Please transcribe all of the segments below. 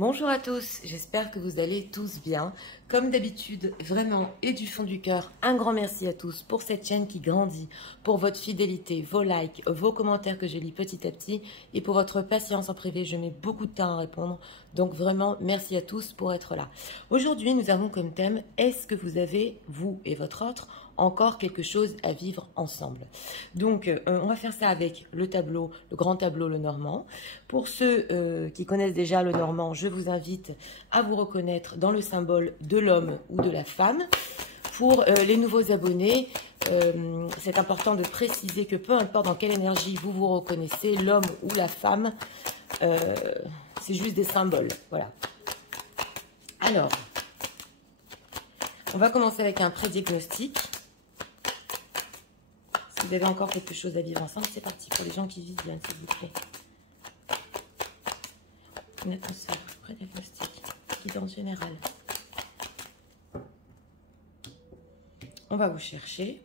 Bonjour à tous, j'espère que vous allez tous bien. Comme d'habitude, vraiment et du fond du cœur, un grand merci à tous pour cette chaîne qui grandit, pour votre fidélité, vos likes, vos commentaires que je lis petit à petit et pour votre patience en privé. Je mets beaucoup de temps à répondre, donc vraiment merci à tous pour être là. Aujourd'hui, nous avons comme thème « Est-ce que vous avez, vous et votre autre, encore quelque chose à vivre ensemble ?» Donc, on va faire ça avec le tableau, le grand tableau, le normand. Pour ceux qui connaissent déjà le normand, je vous invite à vous reconnaître dans le symbole de l'homme ou de la femme. Pour les nouveaux abonnés, c'est important de préciser que peu importe dans quelle énergie vous vous reconnaissez, l'homme ou la femme, c'est juste des symboles. Voilà. Alors, on va commencer avec un pré-diagnostic. Si vous avez encore quelque chose à vivre ensemble, c'est parti. Pour les gens qui visionnent, s'il vous plaît. Une atmosphère, pré-diagnostic, guidance générale. On va vous chercher.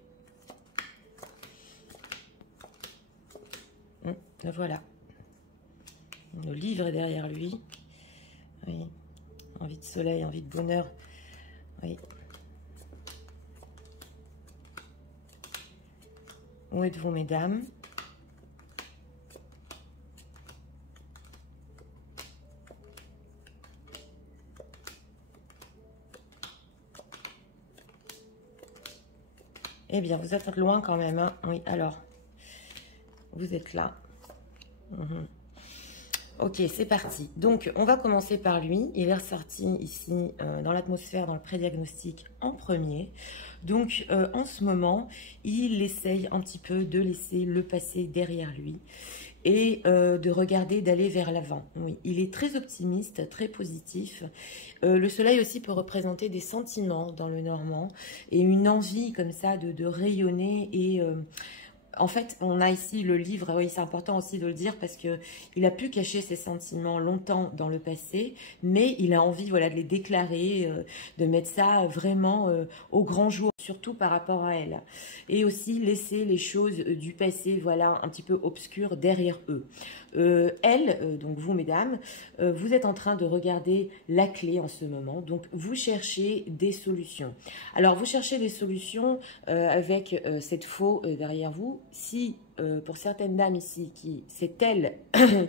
Le voilà. Le livre est derrière lui. Oui. Envie de soleil, envie de bonheur. Oui. Où êtes-vous, mesdames? Eh bien, vous êtes loin quand même, hein? Oui, alors, vous êtes là. Ok, c'est parti. Donc, on va commencer par lui. Il est ressorti ici dans l'atmosphère, dans le pré-diagnostic en premier. Donc, en ce moment, il essaye un petit peu de laisser le passé derrière lui et de regarder, d'aller vers l'avant. Oui, il est très optimiste, très positif. Le soleil aussi peut représenter des sentiments dans le normand et une envie comme ça de rayonner et... en fait, on a ici le livre, oui, c'est important aussi de le dire parce que il a pu cacher ses sentiments longtemps dans le passé, mais il a envie, voilà, de les déclarer, de mettre ça vraiment au grand jour, surtout par rapport à elle. Et aussi laisser les choses du passé, voilà, un petit peu obscures derrière eux. Elle, donc vous, mesdames, vous êtes en train de regarder la clé en ce moment, donc vous cherchez des solutions. Alors, vous cherchez des solutions avec cette faux derrière vous. Si, pour certaines dames ici, c'est elles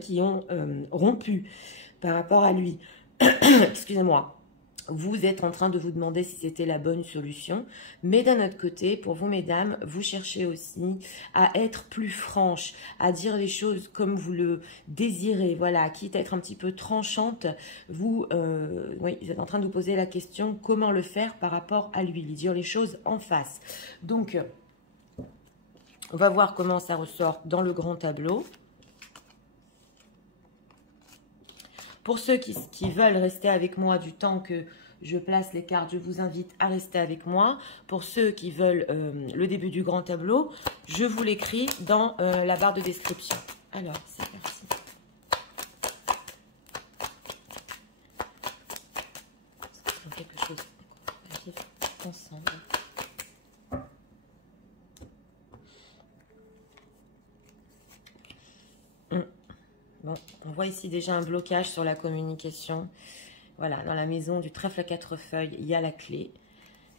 qui ont rompu par rapport à lui, excusez-moi, vous êtes en train de vous demander si c'était la bonne solution. Mais d'un autre côté, pour vous, mesdames, vous cherchez aussi à être plus franche, à dire les choses comme vous le désirez. Voilà, quitte à être un petit peu tranchante, vous êtes en train de vous poser la question comment le faire par rapport à lui, dire les choses en face. Donc, on va voir comment ça ressort dans le grand tableau. Pour ceux qui veulent rester avec moi du temps que je place les cartes, je vous invite à rester avec moi. Pour ceux qui veulent le début du grand tableau, je vous l'écris dans la barre de description. Alors, c'est parti. Quelque chose à vivre ensemble. Bon, on voit ici déjà un blocage sur la communication. Voilà, dans la maison du trèfle à 4 feuilles, il y a la clé.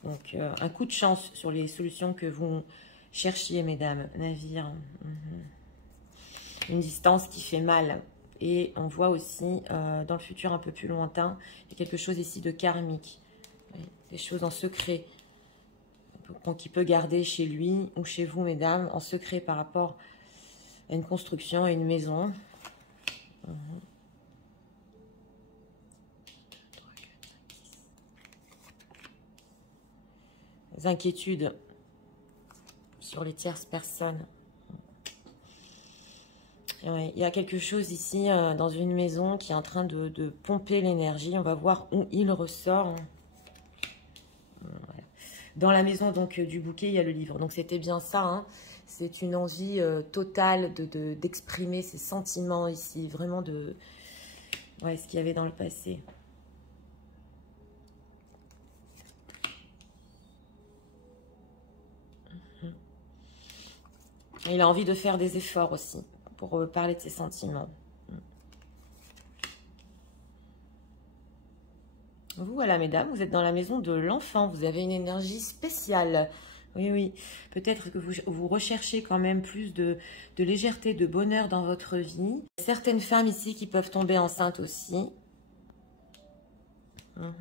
Donc, un coup de chance sur les solutions que vous cherchiez, mesdames. Navire. Une distance qui fait mal. Et on voit aussi, dans le futur un peu plus lointain, il y a quelque chose ici de karmique. Oui, des choses en secret qu'il peut garder chez lui ou chez vous, mesdames, en secret par rapport à une construction, à une maison. Des inquiétudes sur les tierces personnes. Ouais, il y a quelque chose ici dans une maison qui est en train de pomper l'énergie. On va voir où il ressort. Voilà. Dans la maison donc du bouquet, il y a le livre. Donc c'était bien ça. Hein. C'est une envie totale d'exprimer ses sentiments ici. Vraiment de... Ouais, ce qu'il y avait dans le passé. Et il a envie de faire des efforts aussi pour parler de ses sentiments. Vous, voilà, mesdames, vous êtes dans la maison de l'enfant. Vous avez une énergie spéciale. Oui, oui. Peut-être que vous recherchez quand même plus de légèreté, de bonheur dans votre vie. Certaines femmes ici qui peuvent tomber enceintes aussi. Mhm.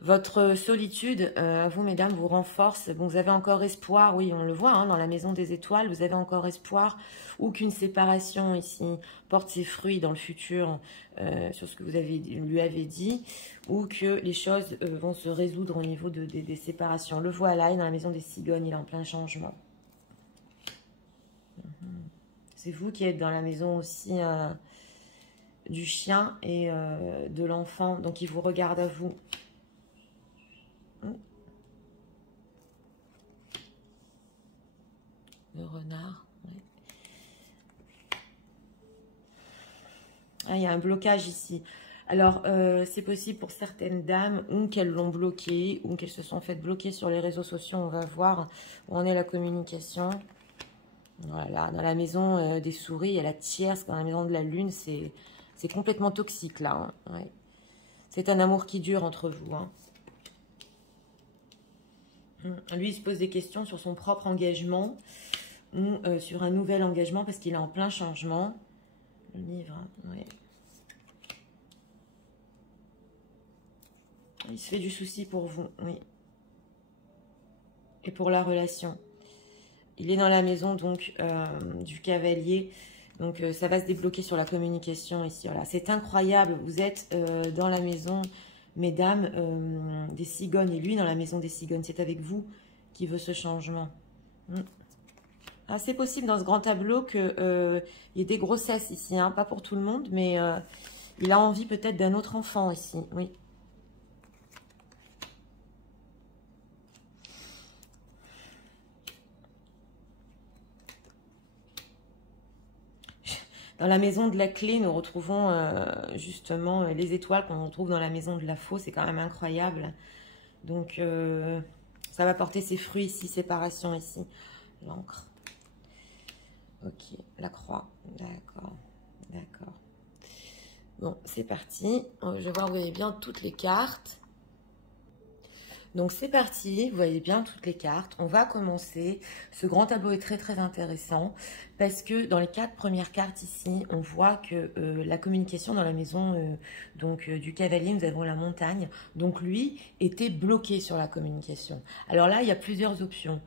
Votre solitude, vous mesdames, vous renforce. Bon, vous avez encore espoir, oui, on le voit hein, dans la maison des étoiles, vous avez encore espoir ou qu'une séparation ici porte ses fruits dans le futur sur ce que vous lui avez dit, ou que les choses vont se résoudre au niveau des séparations. Le voilà, il est dans la maison des cigognes, il est en plein changement. C'est vous qui êtes dans la maison aussi du chien et de l'enfant, donc il vous regarde à vous. Le renard. Ouais. Ah, il y a un blocage ici. Alors, c'est possible pour certaines dames ou qu'elles l'ont bloqué ou qu'elles se sont faites bloquer sur les réseaux sociaux. On va voir où en est la communication. Voilà, dans la maison des souris, il y a la tierce. Dans la maison de la lune, c'est complètement toxique là. Hein. Ouais. C'est un amour qui dure entre vous. Hein. Lui, il se pose des questions sur son propre engagement ou sur un nouvel engagement parce qu'il est en plein changement. Le livre, oui. Il se fait du souci pour vous, oui. Et pour la relation. Il est dans la maison donc du cavalier. Donc ça va se débloquer sur la communication ici. Voilà. C'est incroyable. Vous êtes dans la maison, mesdames, des cigognes. Et lui dans la maison des cigognes. C'est avec vous qui veut ce changement. Ah, c'est possible dans ce grand tableau qu'il y ait des grossesses ici. Hein. Pas pour tout le monde, mais il a envie peut-être d'un autre enfant ici. Oui. Dans la maison de la clé, nous retrouvons justement les étoiles qu'on retrouve dans la maison de la faux. C'est quand même incroyable. Donc, ça va porter ses fruits ici, séparation ici. L'encre. Ok, la croix. D'accord, d'accord. Bon, c'est parti. Je vais voir, vous voyez bien toutes les cartes. Donc c'est parti, vous voyez bien toutes les cartes. On va commencer. Ce grand tableau est très très intéressant parce que dans les 4 premières cartes ici, on voit que la communication dans la maison du cavalier, nous avons la montagne. Donc lui était bloqué sur la communication. Alors là, il y a plusieurs options.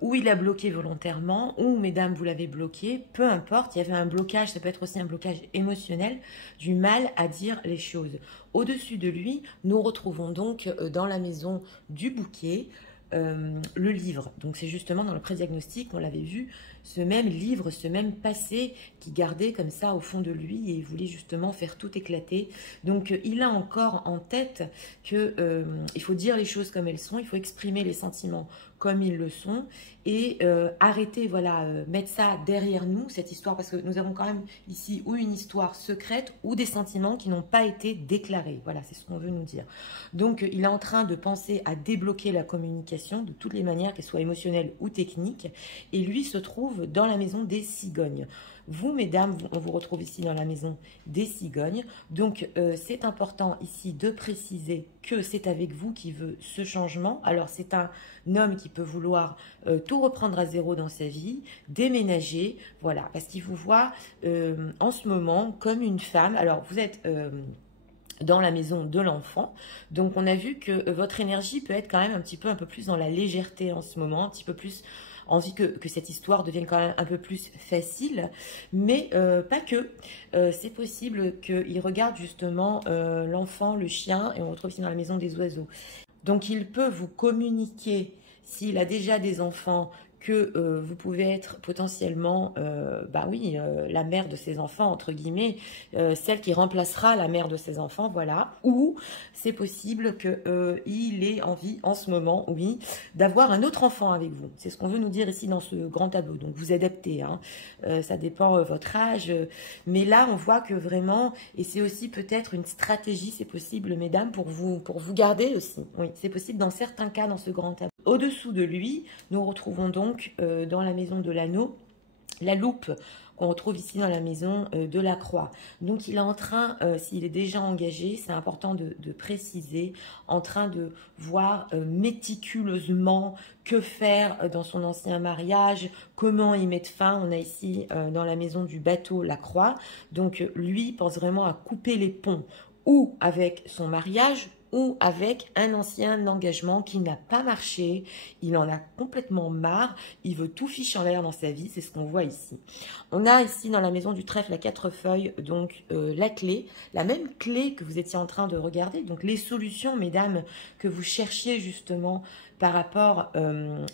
Ou il a bloqué volontairement, ou mesdames, vous l'avez bloqué, peu importe, il y avait un blocage, ça peut être aussi un blocage émotionnel, du mal à dire les choses. Au-dessus de lui, nous retrouvons donc dans la maison du bouquet, le livre. Donc c'est justement dans le prédiagnostic, on l'avait vu, ce même livre, ce même passé qui gardait comme ça au fond de lui et il voulait justement faire tout éclater. Donc il a encore en tête que il faut dire les choses comme elles sont, il faut exprimer les sentiments comme ils le sont et arrêter, voilà, mettre ça derrière nous, cette histoire, parce que nous avons quand même ici ou une histoire secrète ou des sentiments qui n'ont pas été déclarés. Voilà, c'est ce qu'on veut nous dire. Donc, il est en train de penser à débloquer la communication de toutes les manières, qu'elle soit émotionnelle ou technique, et lui se trouve dans la maison des cigognes. Vous, mesdames, on vous retrouve ici dans la maison des cigognes. Donc, c'est important ici de préciser que c'est avec vous qui veut ce changement. Alors, c'est un homme qui peut vouloir tout reprendre à zéro dans sa vie, déménager, voilà, parce qu'il vous voit en ce moment comme une femme. Alors, vous êtes dans la maison de l'enfant. Donc, on a vu que votre énergie peut être quand même un peu plus dans la légèreté en ce moment, un petit peu plus envie que cette histoire devienne quand même un peu plus facile, mais pas que. C'est possible qu'il regarde justement l'enfant, le chien, et on retrouve ici dans la maison des oiseaux. Donc, il peut vous communiquer, s'il a déjà des enfants, que vous pouvez être potentiellement, la mère de ses enfants, entre guillemets, celle qui remplacera la mère de ses enfants, voilà. Ou c'est possible qu'il ait envie, en ce moment, oui, d'avoir un autre enfant avec vous. C'est ce qu'on veut nous dire ici dans ce grand tableau. Donc, vous adaptez, hein. Ça dépend votre âge. Mais là, on voit que vraiment, et c'est aussi peut-être une stratégie, c'est possible, mesdames, pour vous garder aussi. Oui, c'est possible dans certains cas dans ce grand tableau. Au-dessous de lui, nous retrouvons donc dans la maison de l'anneau la loupe qu'on retrouve ici dans la maison de la croix. Donc il est en train, s'il est déjà engagé, c'est important de préciser, en train de voir méticuleusement que faire dans son ancien mariage, comment y mettre fin. On a ici dans la maison du bateau la croix. Donc lui pense vraiment à couper les ponts ou avec son mariage, ou avec un ancien engagement qui n'a pas marché, il en a complètement marre, il veut tout fiche en l'air dans sa vie, c'est ce qu'on voit ici. On a ici dans la maison du trèfle à 4 feuilles, donc la clé, la même clé que vous étiez en train de regarder, donc les solutions, mesdames, que vous cherchiez justement par rapport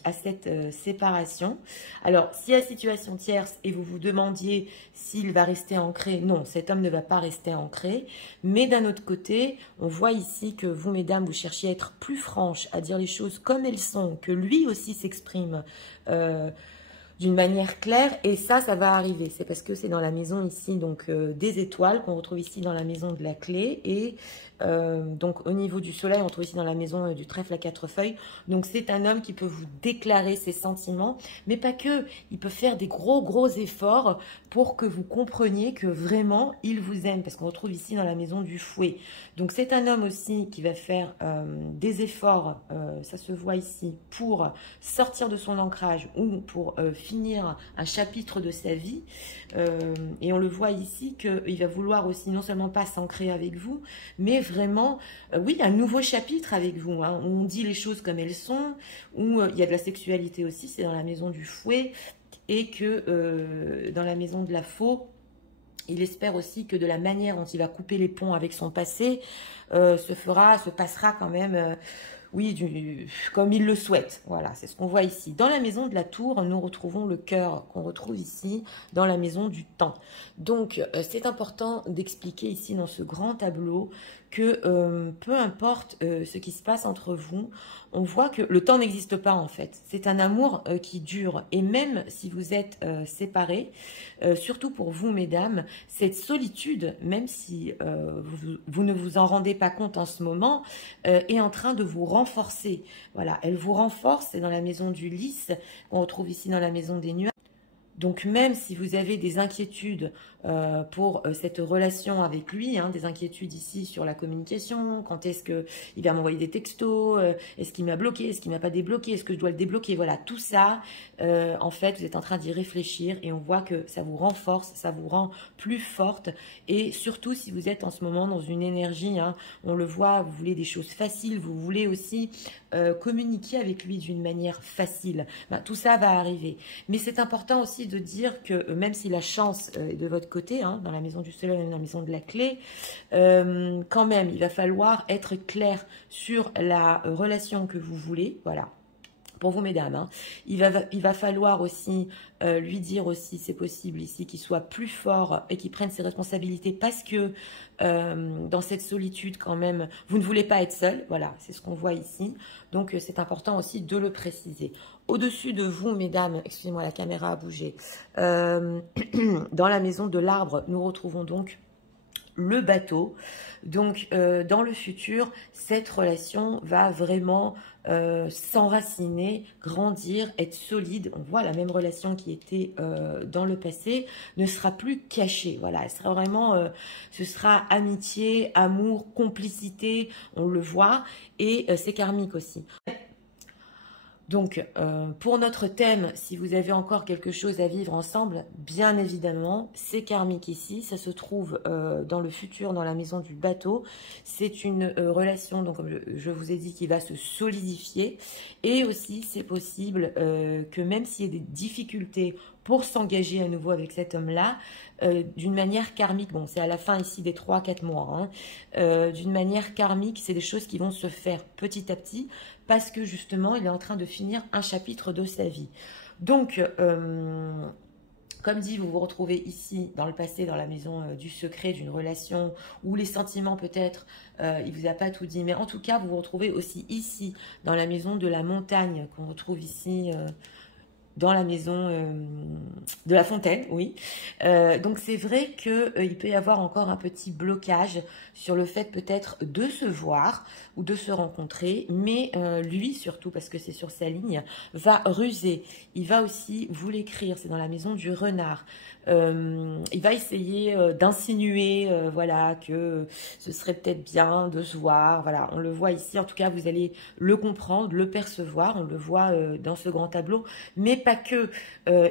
à cette séparation. Alors, si la situation tierce et vous vous demandiez s'il va rester ancré, non, cet homme ne va pas rester ancré. Mais d'un autre côté, on voit ici que vous, mesdames, vous cherchiez à être plus franches, à dire les choses comme elles sont, que lui aussi s'exprime d'une manière claire, et ça va arriver. C'est parce que c'est dans la maison ici, donc des étoiles, qu'on retrouve ici dans la maison de la clé, et donc au niveau du soleil, on retrouve ici dans la maison du trèfle à 4 feuilles. Donc c'est un homme qui peut vous déclarer ses sentiments, mais pas que. Il peut faire des gros efforts pour que vous compreniez que vraiment il vous aime, parce qu'on retrouve ici dans la maison du fouet. Donc c'est un homme aussi qui va faire des efforts, ça se voit ici, pour sortir de son ancrage ou pour finir un chapitre de sa vie. Et on le voit ici qu'il va vouloir aussi non seulement pas s'ancrer avec vous, mais vraiment, oui, un nouveau chapitre avec vous, hein, où on dit les choses comme elles sont, où il y a de la sexualité aussi, c'est dans la maison du fouet, et que dans la maison de la faux, il espère aussi que de la manière dont il va couper les ponts avec son passé, se passera quand même, oui, comme il le souhaite. Voilà, c'est ce qu'on voit ici. Dans la maison de la tour, nous retrouvons le cœur qu'on retrouve ici dans la maison du temps. Donc, c'est important d'expliquer ici dans ce grand tableau que peu importe ce qui se passe entre vous, on voit que le temps n'existe pas en fait. C'est un amour qui dure. Et même si vous êtes séparés, surtout pour vous mesdames, cette solitude, même si vous ne vous en rendez pas compte en ce moment, est en train de vous renforcer. Voilà, elle vous renforce, c'est dans la maison du lys, qu'on retrouve ici dans la maison des nuages. Donc même si vous avez des inquiétudes pour cette relation avec lui, hein, des inquiétudes ici sur la communication, quand est-ce qu'il va m'envoyer des textos, est-ce qu'il m'a bloqué, est-ce qu'il m'a pas débloqué, est-ce que je dois le débloquer, voilà, tout ça, en fait, vous êtes en train d'y réfléchir et on voit que ça vous renforce, ça vous rend plus forte, et surtout si vous êtes en ce moment dans une énergie, hein, on le voit, vous voulez des choses faciles, vous voulez aussi communiquer avec lui d'une manière facile, ben, tout ça va arriver. Mais c'est important aussi de dire que même si la chance est de votre côté, hein, dans la maison du soleil, dans la maison de la clé, quand même, il va falloir être clair sur la relation que vous voulez, voilà. Pour vous, mesdames, hein. Il va falloir aussi lui dire aussi, c'est possible ici, qu'il soit plus fort et qu'il prenne ses responsabilités parce que dans cette solitude, quand même, vous ne voulez pas être seul. Voilà, c'est ce qu'on voit ici. Donc, c'est important aussi de le préciser. Au-dessus de vous, mesdames, excusez-moi, la caméra a bougé. Dans la maison de l'arbre, nous retrouvons donc le bateau. Donc, dans le futur, cette relation va vraiment s'enraciner, grandir, être solide. On voit la même relation qui était dans le passé ne sera plus cachée. Voilà, elle sera vraiment, ce sera amitié, amour, complicité, on le voit, et c'est karmique aussi. Donc, pour notre thème, si vous avez encore quelque chose à vivre ensemble, bien évidemment, c'est karmique ici. Ça se trouve dans le futur, dans la maison du bateau. C'est une relation, donc, comme je vous ai dit, qui va se solidifier. Et aussi, c'est possible que même s'il y a des difficultés pour s'engager à nouveau avec cet homme-là, d'une manière karmique, bon, c'est à la fin ici des 3-4 mois, hein, d'une manière karmique, c'est des choses qui vont se faire petit à petit, parce que justement, il est en train de finir un chapitre de sa vie. Donc, comme dit, vous vous retrouvez ici, dans le passé, dans la maison du secret, d'une relation où les sentiments, peut-être, il ne vous a pas tout dit. Mais en tout cas, vous vous retrouvez aussi ici, dans la maison de la montagne, qu'on retrouve ici dans la maison de la fontaine, oui. Donc c'est vrai qu'il peut y avoir encore un petit blocage sur le fait peut-être de se voir ou de se rencontrer, mais lui surtout, parce que c'est sur sa ligne, va ruser. Il va aussi vous l'écrire, c'est dans la maison du renard. Il va essayer d'insinuer, voilà, que ce serait peut-être bien de se voir. Voilà, on le voit ici. En tout cas, vous allez le comprendre, le percevoir. On le voit dans ce grand tableau, mais pas que.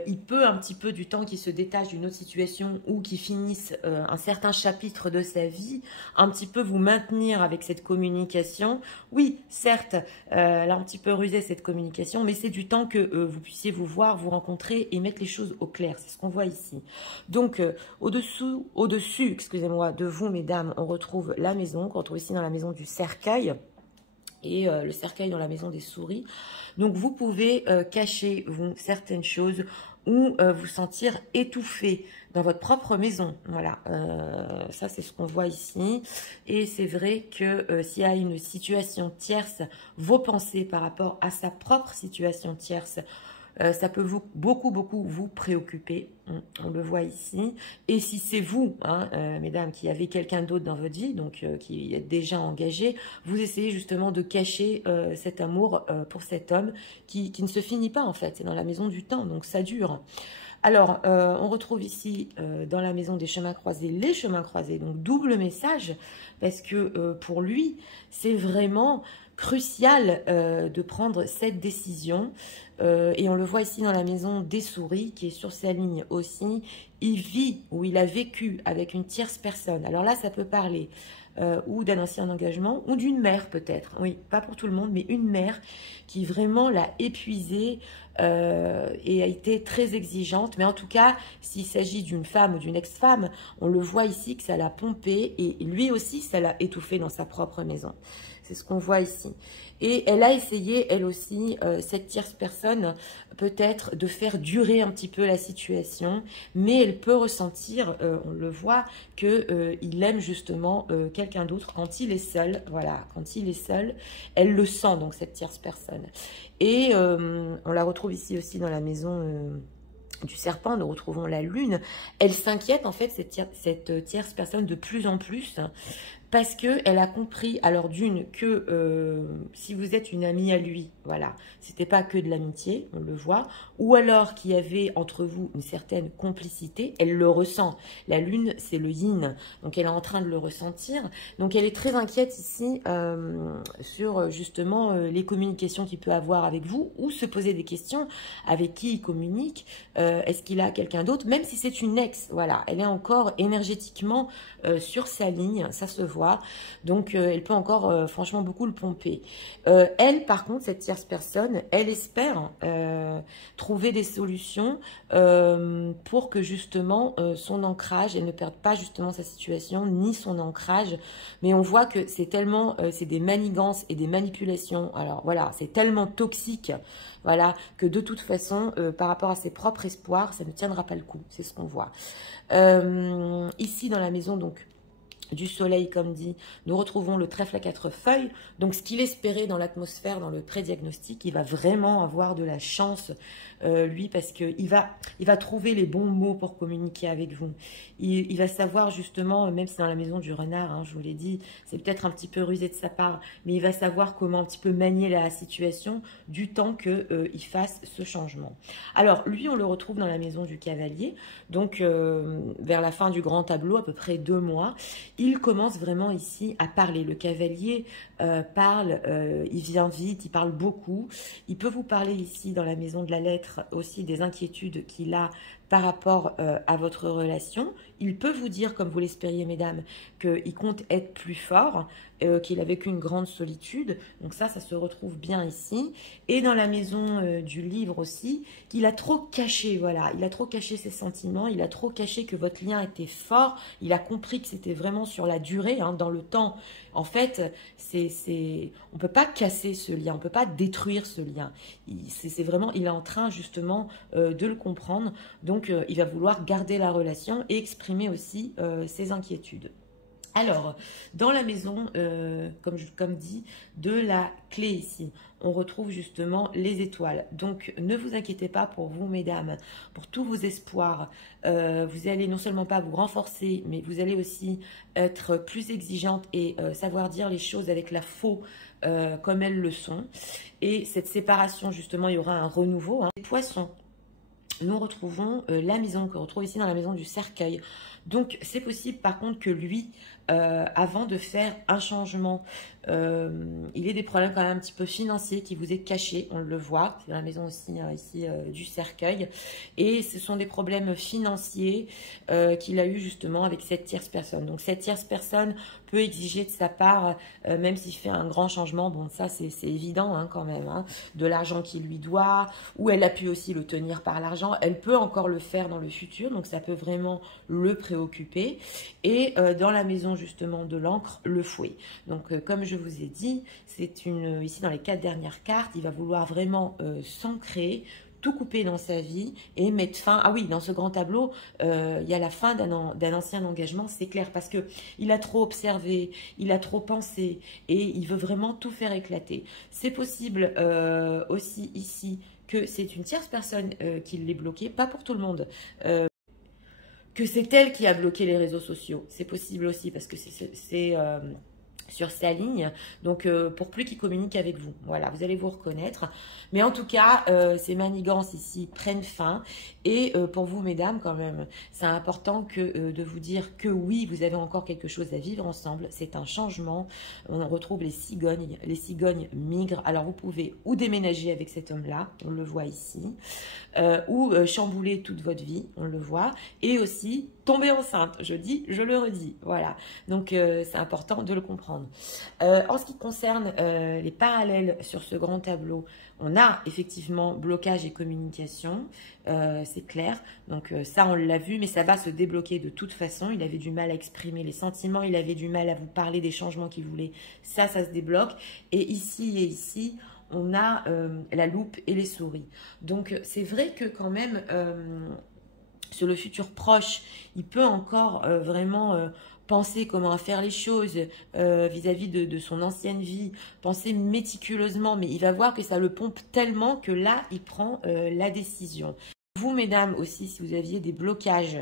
Il peut un petit peu du temps qu'il se détache d'une autre situation ou qu'il finisse un certain chapitre de sa vie, un petit peu vous maintenir avec cette communication. Oui, certes, elle a un petit peu rusé cette communication, mais c'est du temps que vous puissiez vous voir, vous rencontrer et mettre les choses au clair. C'est ce qu'on voit ici. Donc, au-dessus, excusez-moi, de vous, mesdames, on retrouve la maison, qu'on retrouve ici dans la maison du cercueil. Et le cercueil dans la maison des souris. Donc, vous pouvez cacher certaines choses ou vous sentir étouffé dans votre propre maison. Voilà, ça c'est ce qu'on voit ici. Et c'est vrai que s'il y a une situation tierce, vos pensées par rapport à sa propre situation tierce, ça peut beaucoup vous préoccuper. On le voit ici. Et si c'est vous, hein, mesdames, qui avez quelqu'un d'autre dans votre vie, donc qui est déjà engagé, vous essayez justement de cacher cet amour pour cet homme qui ne se finit pas en fait. C'est dans la maison du temps, donc ça dure. Alors, on retrouve ici, dans la maison des chemins croisés, les chemins croisés. Donc, double message, parce que pour lui, c'est vraiment crucial de prendre cette décision. Et on le voit ici dans la maison des souris, qui est sur sa ligne aussi. Il vit ou il a vécu avec une tierce personne. Alors là, ça peut parler ou d'un ancien engagement, ou d'une mère peut-être. Oui, pas pour tout le monde, mais une mère qui vraiment l'a épuisé et a été très exigeante. Mais en tout cas, s'il s'agit d'une femme ou d'une ex-femme, on le voit ici que ça l'a pompé et lui aussi, ça l'a étouffé dans sa propre maison. C'est ce qu'on voit ici. Et elle a essayé, elle aussi, cette tierce personne, peut-être de faire durer un petit peu la situation, mais elle peut ressentir, on le voit, qu'il aime justement quelqu'un d'autre quand il est seul. Voilà, quand il est seul, elle le sent, donc, cette tierce personne. Et on la retrouve ici aussi dans la maison du serpent, nous retrouvons la lune. Elle s'inquiète, en fait, cette tierce personne de plus en plus, parce qu'elle a compris, alors d'une, que si vous êtes une amie à lui, voilà, c'était pas que de l'amitié, on le voit, ou alors qu'il y avait entre vous une certaine complicité, elle le ressent. La lune, c'est le yin, donc elle est en train de le ressentir. Donc elle est très inquiète ici sur justement les communications qu'il peut avoir avec vous, ou se poser des questions avec qui il communique, est-ce qu'il a quelqu'un d'autre, même si c'est une ex, voilà, elle est encore énergétiquement sur sa ligne, ça se voit. Donc, elle peut encore, franchement, beaucoup le pomper. Elle, par contre, cette tierce personne, elle espère trouver des solutions pour que, justement, son ancrage, elle ne perde pas, justement, sa situation, ni son ancrage. Mais on voit que c'est tellement, c'est des manigances et des manipulations. Alors, voilà, c'est tellement toxique, voilà, que de toute façon, par rapport à ses propres espoirs, ça ne tiendra pas le coup. C'est ce qu'on voit. Ici, dans la maison, donc, du soleil, comme dit, nous retrouvons le trèfle à 4 feuilles. Donc, ce qu'il espérait dans l'atmosphère, dans le pré-diagnostic, il va vraiment avoir de la chance, lui, parce qu'il va trouver les bons mots pour communiquer avec vous. Il va savoir, justement, même si dans la maison du renard, hein, je vous l'ai dit, c'est peut-être un petit peu rusé de sa part, mais il va savoir comment un petit peu manier la situation du temps qu'il fasse ce changement. Alors, lui, on le retrouve dans la maison du cavalier, donc vers la fin du grand tableau, à peu près 2 mois. Il commence vraiment ici à parler. Le cavalier parle, il vient vite, il parle beaucoup. Il peut vous parler ici dans la maison de la lettre aussi des inquiétudes qu'il a par rapport à votre relation. Il peut vous dire, comme vous l'espériez, mesdames, qu'il compte être plus fort, qu'il a vécu une grande solitude. Donc ça se retrouve bien ici. Et dans la maison du livre aussi, qu'il a trop caché, voilà. Il a trop caché ses sentiments, il a trop caché que votre lien était fort. Il a compris que c'était vraiment sur la durée, hein, dans le temps. En fait, on ne peut pas casser ce lien, on ne peut pas détruire ce lien. C'est vraiment, il est en train justement de le comprendre. Donc, il va vouloir garder la relation et exprimer aussi ses inquiétudes. Alors, dans la maison, comme dit, de la clé ici, on retrouve justement les étoiles. Donc, ne vous inquiétez pas pour vous, mesdames, pour tous vos espoirs. Vous allez non seulement pas vous renforcer, mais vous allez aussi être plus exigeante et savoir dire les choses avec la faux comme elles le sont. Et cette séparation, justement, il y aura un renouveau. Les poissons. Nous retrouvons la maison qu'on retrouve ici dans la maison du cercueil. Donc, c'est possible par contre que lui, avant de faire un changement, il ait des problèmes quand même un petit peu financiers qui vous est caché, on le voit, c'est dans la maison aussi ici du cercueil. Et ce sont des problèmes financiers qu'il a eu justement avec cette tierce personne. Donc, cette tierce personne peut exiger de sa part, même s'il fait un grand changement, bon ça c'est évident hein, quand même, hein, de l'argent qu'il lui doit, ou elle a pu aussi le tenir par l'argent, elle peut encore le faire dans le futur, donc ça peut vraiment le préoccuper. Et dans la maison justement de l'encre, le fouet. Donc comme je vous ai dit, c'est ici dans les 4 dernières cartes, il va vouloir vraiment s'ancrer, tout couper dans sa vie et mettre fin. Ah oui, dans ce grand tableau, il y a la fin d'un ancien engagement, c'est clair, parce que il a trop observé, il a trop pensé et il veut vraiment tout faire éclater. C'est possible aussi ici que c'est une tierce personne qui l'ait bloqué, pas pour tout le monde. Que c'est elle qui a bloqué les réseaux sociaux. C'est possible aussi parce que c'est sur sa ligne, donc pour plus qu'il communique avec vous. Voilà, vous allez vous reconnaître. Mais en tout cas, ces manigances ici prennent fin. Et pour vous, mesdames, quand même, c'est important de vous dire que oui, vous avez encore quelque chose à vivre ensemble. C'est un changement. On retrouve les cigognes. Les cigognes migrent. Alors, vous pouvez ou déménager avec cet homme-là, on le voit ici, ou chambouler toute votre vie, on le voit, et aussi tomber enceinte. Je le redis. Voilà. Donc, c'est important de le comprendre. En ce qui concerne les parallèles sur ce grand tableau, on a effectivement blocage et communication, c'est clair. Donc ça, on l'a vu, mais ça va se débloquer de toute façon. Il avait du mal à exprimer les sentiments, il avait du mal à vous parler des changements qu'il voulait. Ça se débloque. Et ici, on a la loupe et les souris. Donc c'est vrai que quand même, sur le futur proche, il peut encore vraiment penser comment faire les choses vis-à-vis de son ancienne vie, penser méticuleusement, mais il va voir que ça le pompe tellement que là, il prend la décision. Vous, mesdames, aussi, si vous aviez des blocages,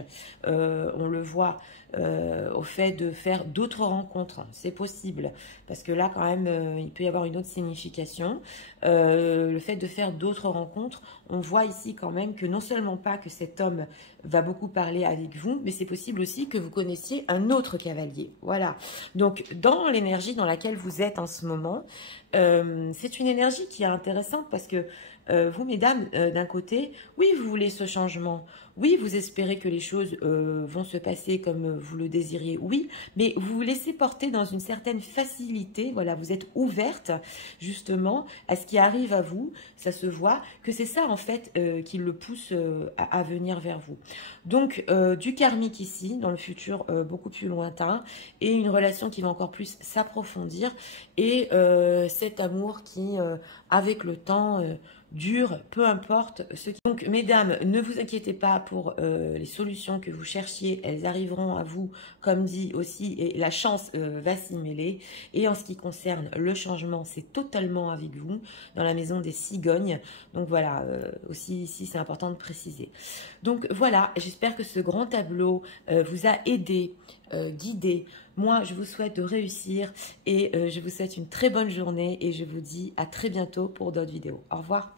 on le voit, au fait de faire d'autres rencontres, c'est possible, parce que là, quand même, il peut y avoir une autre signification. Le fait de faire d'autres rencontres, on voit ici quand même que non seulement pas que cet homme va beaucoup parler avec vous, mais c'est possible aussi que vous connaissiez un autre cavalier. Voilà. Donc, dans l'énergie dans laquelle vous êtes en ce moment, c'est une énergie qui est intéressante parce que vous, mesdames, d'un côté, oui, vous voulez ce changement. Oui, vous espérez que les choses vont se passer comme vous le désiriez. Oui, mais vous vous laissez porter dans une certaine facilité. Voilà, vous êtes ouverte, justement, à ce qui arrive à vous. Ça se voit que c'est ça, en fait, qui le pousse à venir vers vous. Donc, du karmique ici, dans le futur beaucoup plus lointain, et une relation qui va encore plus s'approfondir. Et cet amour qui, avec le temps... dure, peu importe ce qui... Donc, mesdames, ne vous inquiétez pas pour les solutions que vous cherchiez, elles arriveront à vous, comme dit aussi, et la chance va s'y mêler. Et en ce qui concerne le changement, c'est totalement avec vous, dans la maison des cigognes. Donc voilà, aussi ici, c'est important de préciser. Donc voilà, j'espère que ce grand tableau vous a aidé, guidé. Moi, je vous souhaite de réussir et je vous souhaite une très bonne journée et je vous dis à très bientôt pour d'autres vidéos. Au revoir.